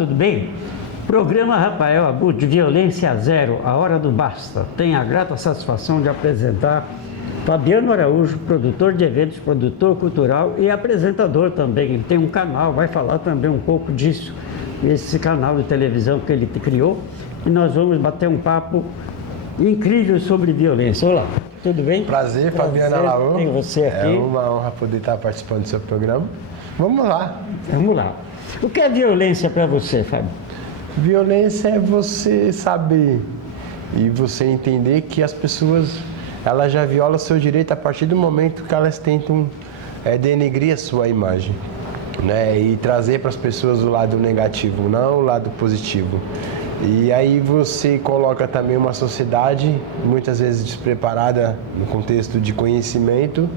tudo bem? Programa Rafael Abud, Violência Zero, a hora do basta. Tenho a grata satisfação de apresentar Fabiano Araújo, produtor de eventos, produtor cultural e apresentador também. Ele tem um canal, vai falar também um pouco disso, esse canal de televisão que ele criou. E nós vamos bater um papo incrível sobre violência. Olá, tudo bem? Prazer, Fabiano Araújo. Tem você aqui. É uma honra poder estar participando do seu programa. Vamos lá. Vamos lá. O que é violência para você, Fábio? Violência é você saber e você entender que as pessoas, elas já violam seu direito a partir do momento que elas tentam denegrir a sua imagem, né? E trazer para as pessoas o lado negativo, não o lado positivo. E aí você coloca também uma sociedade muitas vezes despreparada no contexto de conhecimento,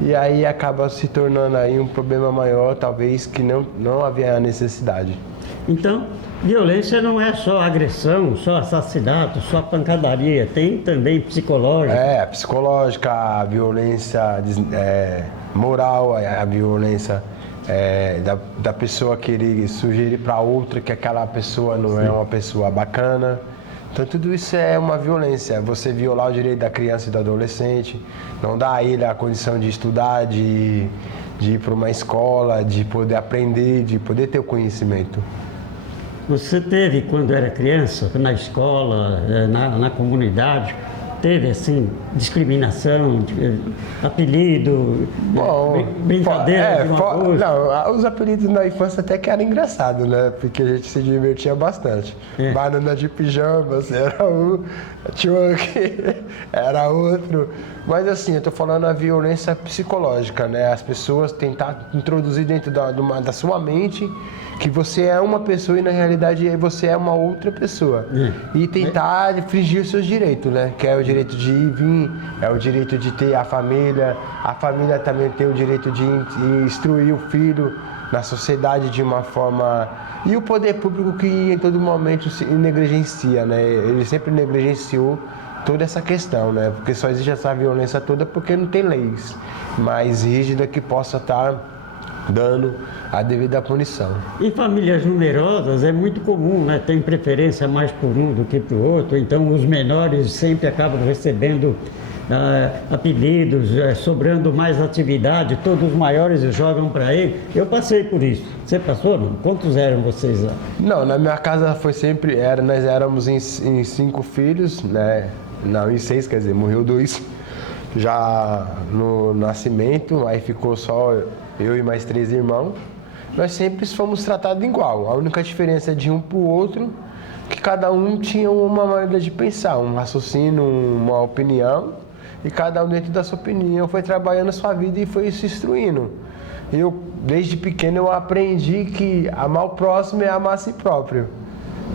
e aí acaba se tornando aí um problema maior, talvez, que não havia necessidade. Então, violência não é só agressão, só assassinato, só pancadaria, tem também psicológica. É, psicológica, a violência moral, a violência da pessoa querer sugerir para outra que aquela pessoa não é uma pessoa bacana. Então tudo isso é uma violência, você violar o direito da criança e do adolescente, não dar a ele a condição de estudar, de ir para uma escola, de poder aprender, de poder ter o conhecimento. Você teve, quando era criança, na escola, na comunidade, teve, assim, discriminação, apelido, brincadeira de mau gosto? Não, os apelidos na infância até que eram engraçados, né? Porque a gente se divertia bastante. Banana de pijamas era um, Chuck era outro. Mas assim, eu tô falando a violência psicológica, né? As pessoas tentar introduzir dentro da sua mente que você é uma pessoa e na realidade você é uma outra pessoa. E tentar infringir os seus direitos, né? Que é o direito de ir e vir, é o direito de ter a família também tem o direito de instruir o filho na sociedade de uma forma... E o poder público que em todo momento se negligencia, né? Ele sempre negligenciou toda essa questão, né? Porque só existe essa violência toda porque não tem leis mais rígidas que possa estar dando a devida punição. Em famílias numerosas é muito comum, né? Tem preferência mais por um do que por outro, então os menores sempre acabam recebendo apelidos, sobrando mais atividade, todos os maiores jogam para ele. Eu passei por isso. Você passou, não? Quantos eram vocês lá? Não, na minha casa foi sempre, nós éramos em 5 filhos, né? Não, em 6, quer dizer, morreu 2 já no nascimento, aí ficou só eu e mais 3 irmãos. Nós sempre fomos tratados igual. A única diferença de um para o outro que cada um tinha uma maneira de pensar, um raciocínio, uma opinião, e cada um dentro da sua opinião foi trabalhando a sua vida e foi se instruindo. Eu, desde pequeno, eu aprendi que amar o próximo é amar a si próprio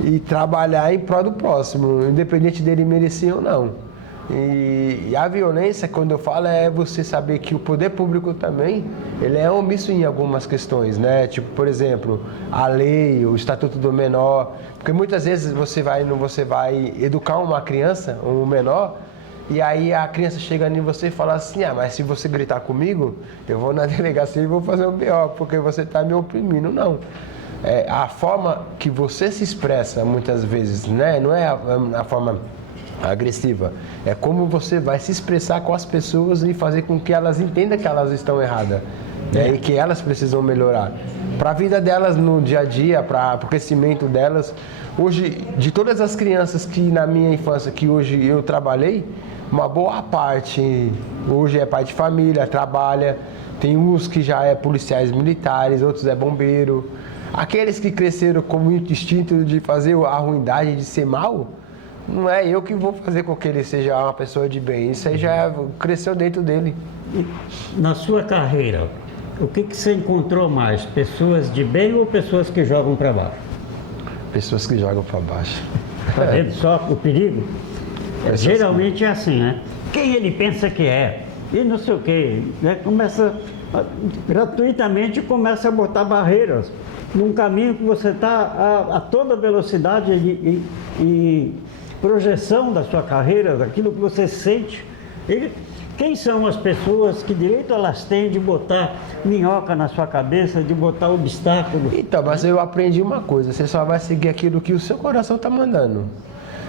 e trabalhar em prol do próximo, independente dele merecer ou não. E a violência, quando eu falo, é você saber que o poder público também, ele é omisso em algumas questões, né? Tipo, por exemplo, a lei, o Estatuto do Menor, porque muitas vezes você vai educar uma criança, um menor, e aí a criança chega em você e fala assim, mas se você gritar comigo, eu vou na delegacia e vou fazer um BO, porque você está me oprimindo. Não. A forma que você se expressa, muitas vezes, né? Não é a forma agressiva, é como você vai se expressar com as pessoas e fazer com que elas entendam que elas estão erradas, né? E que elas precisam melhorar para a vida delas no dia a dia, para o crescimento delas. Hoje, de todas as crianças que na minha infância, que hoje eu trabalhei, uma boa parte hoje é pai de família, trabalha, tem uns que já é policiais militares, outros é bombeiro. Aqueles que cresceram com o instinto de fazer a ruindade, de ser mal, não é eu que vou fazer com que ele seja uma pessoa de bem. Isso aí já cresceu dentro dele. E na sua carreira, o que você encontrou mais? Pessoas de bem ou pessoas que jogam para baixo? Pessoas que jogam para baixo. Tá vendo só o perigo? Geralmente é assim, né? Quem ele pensa que é? E não sei o quê. Né? Começa, gratuitamente, começa a botar barreiras num caminho que você está a toda velocidade e projeção da sua carreira, daquilo que você sente. Ele Quem são as pessoas que direito elas têm de botar minhoca na sua cabeça, de botar obstáculo? Então, mas eu aprendi uma coisa, você só vai seguir aquilo que o seu coração está mandando.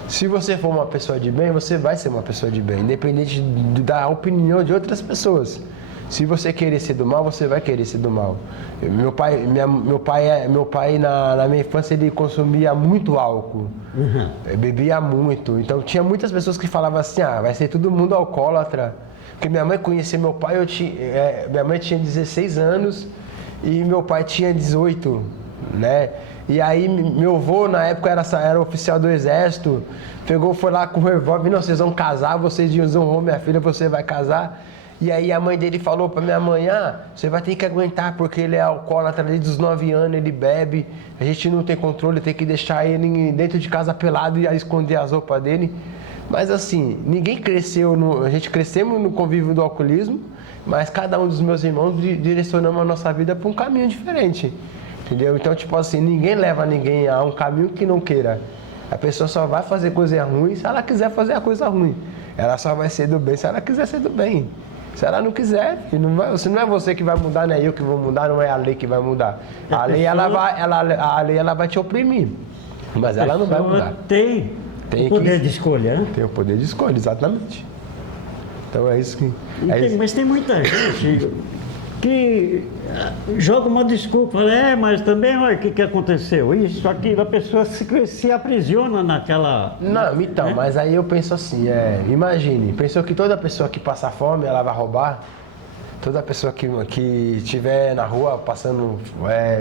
Se você for uma pessoa de bem, você vai ser uma pessoa de bem, independente da opinião de outras pessoas. Se você querer ser do mal, você vai querer ser do mal. Meu pai na minha infância, ele consumia muito álcool, bebia muito. Então tinha muitas pessoas que falavam assim, vai ser todo mundo alcoólatra. Porque minha mãe conhecia meu pai, minha mãe tinha 16 anos e meu pai tinha 18, né? E aí meu avô na época era oficial do exército, foi lá com o revólver, não, vocês vão casar, vocês vão, minha filha, você vai casar. E aí a mãe dele falou pra minha mãe, você vai ter que aguentar, porque ele é alcoólatra desde os 9 anos, ele bebe, a gente não tem controle, tem que deixar ele dentro de casa pelado e esconder as roupas dele. Mas assim, ninguém cresceu, a gente crescemos no convívio do alcoolismo, mas cada um dos meus irmãos direcionamos a nossa vida para um caminho diferente, entendeu? Então, tipo assim, ninguém leva ninguém a um caminho que não queira. A pessoa só vai fazer coisa ruim se ela quiser fazer a coisa ruim. Ela só vai ser do bem se ela quiser ser do bem. Se ela não quiser, não é você que vai mudar, não é eu que vou mudar, não é a lei que vai mudar. A lei, ela vai te oprimir, mas ela não vai mudar. Tem o poder de escolha, né? Tem o poder de escolha, exatamente. Então é isso que... Mas tem muita gente que joga uma desculpa, mas também, olha o que aconteceu, isso, aquilo, a pessoa se aprisiona naquela... Não, então, né? Mas aí eu penso assim, imagine, pensou que toda pessoa que passa fome, ela vai roubar? Toda pessoa que estiver na rua passando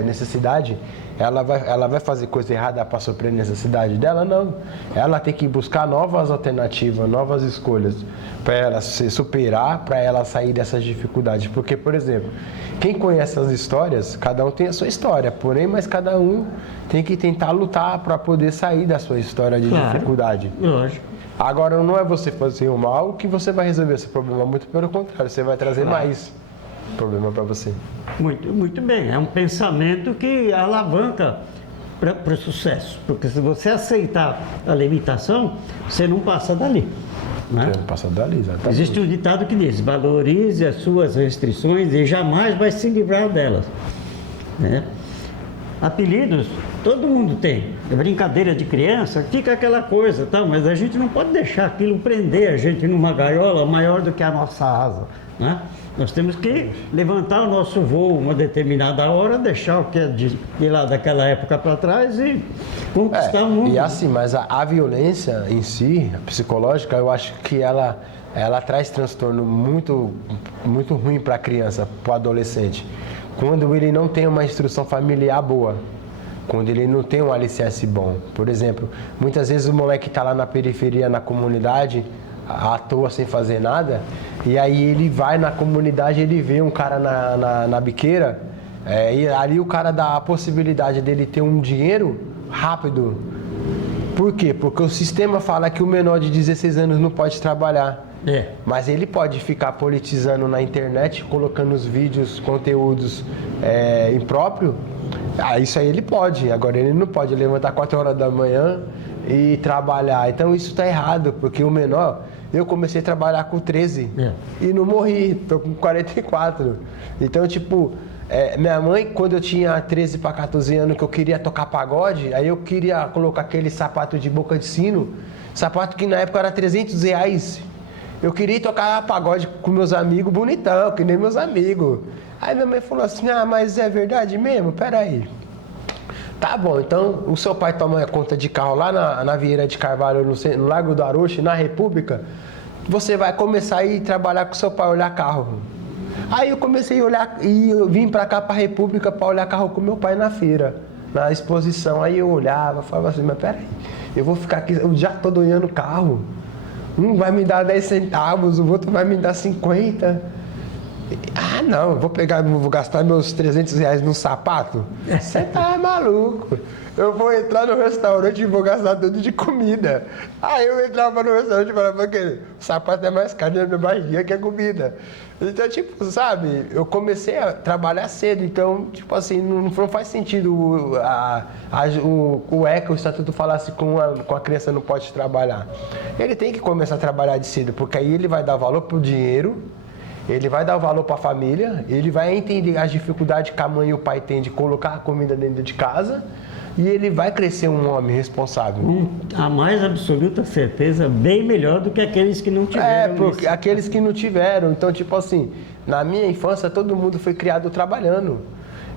necessidade, ela vai fazer coisa errada para suprir a necessidade dela? Não. Ela tem que buscar novas alternativas, novas escolhas para ela se superar, para ela sair dessas dificuldades. Porque, por exemplo, quem conhece as histórias, cada um tem a sua história, porém, mas cada um tem que tentar lutar para poder sair da sua história de dificuldade. Lógico. Agora, não é você fazer o mal que você vai resolver esse problema, muito pelo contrário, você vai trazer mais problema para você. Muito, muito bem, é um pensamento que alavanca para o sucesso, porque se você aceitar a limitação, você não passa dali. Né? Você não passa dali, exatamente. Existe um ditado que diz, valorize as suas restrições e jamais vai se livrar delas. Né? Apelidos, todo mundo tem. É brincadeira de criança, fica aquela coisa, tá? Mas a gente não pode deixar aquilo prender a gente numa gaiola maior do que a nossa asa. Né? Nós temos que levantar o nosso voo uma determinada hora, deixar o que é de lá daquela época para trás e conquistar o mundo. E assim, mas a violência em si, a psicológica, eu acho que ela traz transtorno muito, muito ruim para a criança, para o adolescente. Quando ele não tem uma instrução familiar boa, quando ele não tem um alicerce bom. Por exemplo, muitas vezes o moleque está lá na periferia, na comunidade, à toa, sem fazer nada, e aí ele vai na comunidade, ele vê um cara na biqueira, e ali o cara dá a possibilidade dele ter um dinheiro rápido. Por quê? Porque o sistema fala que o menor de 16 anos não pode trabalhar. Mas ele pode ficar politizando na internet, colocando os vídeos, conteúdos impróprios. Isso aí ele pode. Agora ele não pode levantar 4 horas da manhã e trabalhar. Então isso está errado, porque o menor... Eu comecei a trabalhar com 13 e não morri, tô com 44. Então, tipo, minha mãe, quando eu tinha 13 para 14 anos, que eu queria tocar pagode, aí eu queria colocar aquele sapato de boca de sino, sapato que na época era R$300. Eu queria tocar pagode com meus amigos, bonitão, que nem meus amigos. Aí minha mãe falou assim, mas é verdade mesmo? Peraí. Tá bom, então o seu pai toma conta de carro lá na Vieira de Carvalho, no Largo do Aroche, na República, você vai começar a ir trabalhar com seu pai, olhar carro. Aí eu comecei a olhar, e eu vim pra cá, pra República, pra olhar carro com meu pai na feira, na exposição. Aí eu olhava, falava assim, mas peraí, eu vou ficar aqui, eu já tô olhando carro. Um vai me dar 10 centavos, o outro vai me dar 50. Ah, não, eu vou gastar meus R$ 300 num sapato? Você tá maluco? Eu vou entrar no restaurante e vou gastar tudo de comida. Aí eu entrava no restaurante e falava que o sapato é mais caro na minha barriga que a comida. Então, tipo, sabe, eu comecei a trabalhar cedo, então, tipo assim, não faz sentido o ECA, o estatuto, falasse com a criança não pode trabalhar. Ele tem que começar a trabalhar de cedo, porque aí ele vai dar valor pro dinheiro, ele vai dar valor para a família, ele vai entender as dificuldades que a mãe e o pai têm de colocar a comida dentro de casa e ele vai crescer um homem responsável. Com a mais absoluta certeza, bem melhor do que aqueles que não tiveram. Porque aqueles que não tiveram. Então, tipo assim, na minha infância todo mundo foi criado trabalhando.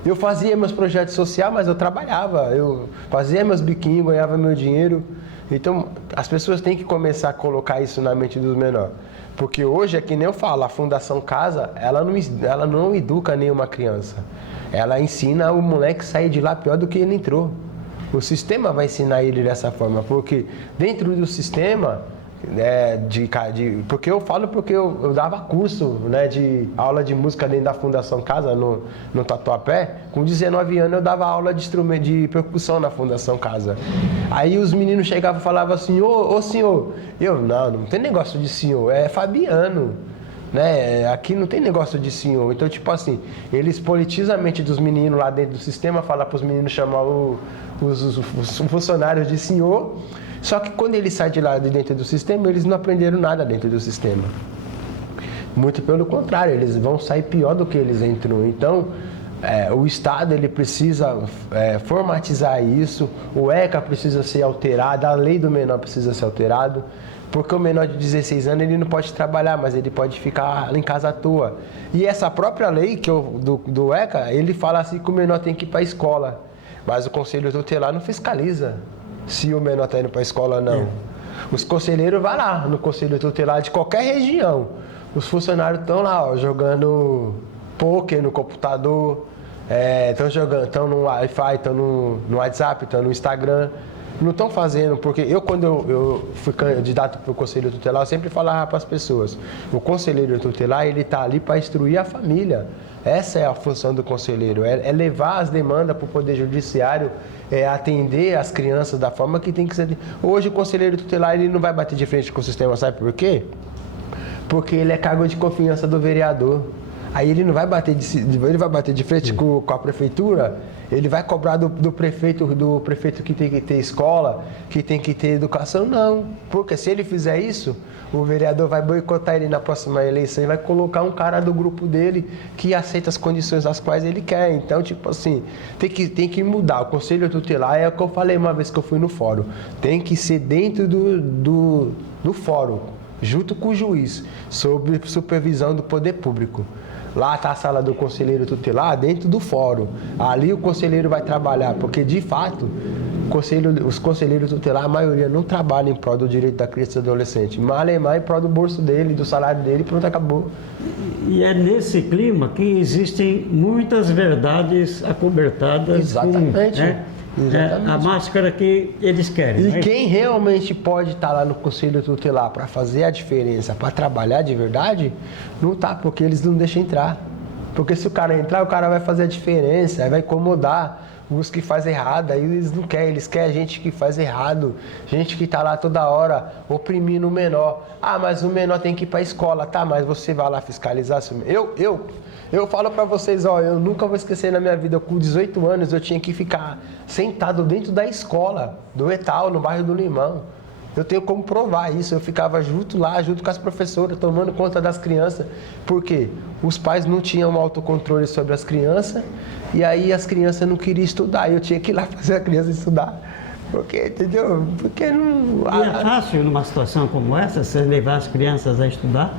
Eu fazia meus projetos sociais, mas eu trabalhava. Eu fazia meus biquinhos, ganhava meu dinheiro. Então, as pessoas têm que começar a colocar isso na mente dos menores. Porque hoje, é que nem eu falo, a Fundação Casa, ela não educa nenhuma criança. Ela ensina o moleque a sair de lá pior do que ele entrou. O sistema vai ensinar ele dessa forma, porque dentro do sistema, porque eu falo porque eu dava curso, né, de aula de música dentro da Fundação Casa, no Tatuapé. Com 19 anos eu dava aula de instrumento de percussão na Fundação Casa. Aí os meninos chegavam e falavam assim, ô senhor, não tem negócio de senhor, é Fabiano. Né? Aqui não tem negócio de senhor. Então, tipo assim, eles politizam a mente dos meninos lá dentro do sistema, falam para os meninos chamar os funcionários de senhor. Só que quando eles saem de lá de dentro do sistema, eles não aprenderam nada dentro do sistema. Muito pelo contrário, eles vão sair pior do que eles entrou. Então, o Estado ele precisa formatizar isso, o ECA precisa ser alterado, a lei do menor precisa ser alterado. Porque o menor de 16 anos ele não pode trabalhar, mas ele pode ficar em casa à toa. E essa própria lei do ECA, ele fala assim que o menor tem que ir para a escola. Mas o conselho tutelar não fiscaliza se o menor está indo para a escola ou não. Os conselheiros vão lá no conselho tutelar de qualquer região. Os funcionários estão lá, jogando pôquer no computador, estão no Wi-Fi, estão no WhatsApp, estão no Instagram. Não estão fazendo, porque quando eu fui candidato para o Conselho Tutelar, eu sempre falava para as pessoas, o Conselheiro Tutelar, ele está ali para instruir a família. Essa é a função do conselheiro, é levar as demandas para o Poder Judiciário, atender as crianças da forma que tem que ser. Hoje o Conselheiro Tutelar ele não vai bater de frente com o sistema, sabe por quê? Porque ele é cargo de confiança do vereador. Aí ele não vai bater de frente com a prefeitura, ele vai cobrar do prefeito que tem que ter escola, que tem que ter educação, não. Porque se ele fizer isso, o vereador vai boicotar ele na próxima eleição e vai colocar um cara do grupo dele que aceita as condições das quais ele quer. Então, tipo assim, tem que mudar. O Conselho Tutelar é o que eu falei uma vez que eu fui no fórum. Tem que ser dentro do fórum, junto com o juiz, sob supervisão do poder público. Lá está a sala do conselheiro tutelar, dentro do fórum. Ali o conselheiro vai trabalhar, porque de fato, os conselheiros tutelares, a maioria não trabalham em prol do direito da criança e do adolescente. Malemar em prol do bolso dele, do salário dele, pronto, acabou. E é nesse clima que existem muitas verdades acobertadas. Exatamente. A máscara que eles querem. E quem realmente pode estar lá no Conselho Tutelar para fazer a diferença, para trabalhar de verdade, não está, porque eles não deixam entrar. Porque se o cara entrar, o cara vai fazer a diferença, aí vai incomodar os que fazem errado, aí eles não querem, eles querem gente que faz errado, gente que está lá toda hora oprimindo o menor. Ah, mas o menor tem que ir para a escola, tá, mas você vai lá fiscalizar. Eu falo para vocês, eu nunca vou esquecer na minha vida, com 18 anos eu tinha que ficar sentado dentro da escola, do Etal, no bairro do Limão. Eu tenho como provar isso, eu ficava junto com as professoras, tomando conta das crianças, porque os pais não tinham autocontrole sobre as crianças, e aí as crianças não queriam estudar, e eu tinha que ir lá fazer a criança estudar. Porque, entendeu? Porque não... E é fácil, numa situação como essa, você levar as crianças a estudar?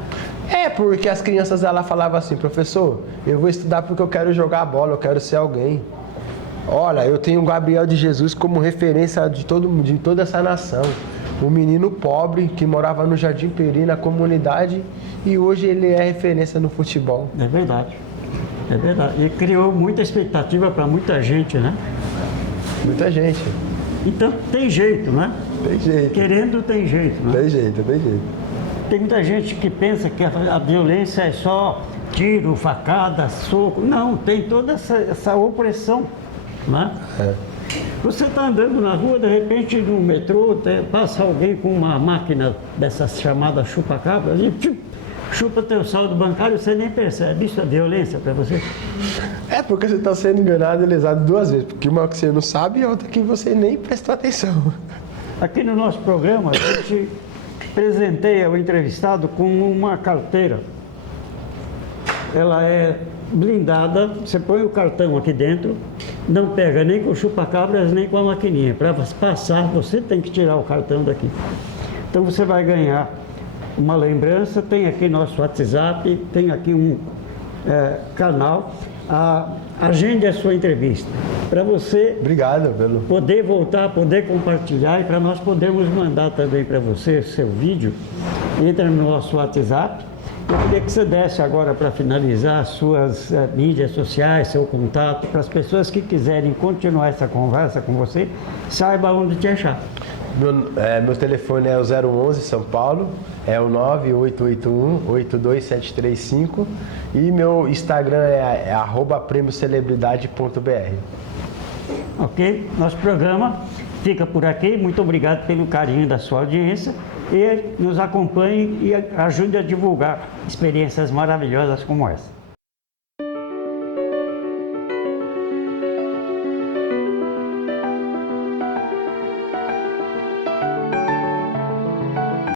Porque as crianças, ela falava assim, professor, eu vou estudar porque eu quero jogar bola, eu quero ser alguém. Olha, eu tenho o Gabriel de Jesus como referência de toda essa nação. Um menino pobre que morava no Jardim Peri, na comunidade, e hoje ele é referência no futebol. É verdade. É verdade. E criou muita expectativa para muita gente, né? Muita gente. Então tem jeito, né? Tem jeito. Querendo tem jeito, né? Tem jeito. Tem muita gente que pensa que a violência é só tiro, facada, soco. Não, tem toda essa opressão, né? Você está andando na rua, de repente no metrô, passa alguém com uma máquina dessas chamadas chupa-cabras e chupa teu saldo bancário, você nem percebe. Isso é violência para você? É porque você está sendo enganado e lesado duas vezes. Porque uma que você não sabe e a outra que você nem prestou atenção. Aqui no nosso programa, a gente presenteia o entrevistado com uma carteira. Ela é blindada, você põe o cartão aqui dentro, não pega nem com chupa-cabras, nem com a maquininha. Para passar, você tem que tirar o cartão daqui. Então você vai ganhar uma lembrança, tem aqui nosso WhatsApp, tem aqui um canal. Agende a sua entrevista, para você Obrigado pelo... poder voltar, poder compartilhar e para nós podermos mandar também para você seu vídeo. Entra no nosso WhatsApp. Eu queria que você desse agora, para finalizar, as suas mídias sociais, seu contato, para as pessoas que quiserem continuar essa conversa com você, saiba onde te achar. Meu telefone é o 011 São Paulo, é o 988182735 e meu Instagram é @prêmiocelebridade.br. Ok? Nosso programa fica por aqui. Muito obrigado pelo carinho da sua audiência e nos acompanhe e ajude a divulgar experiências maravilhosas como essa.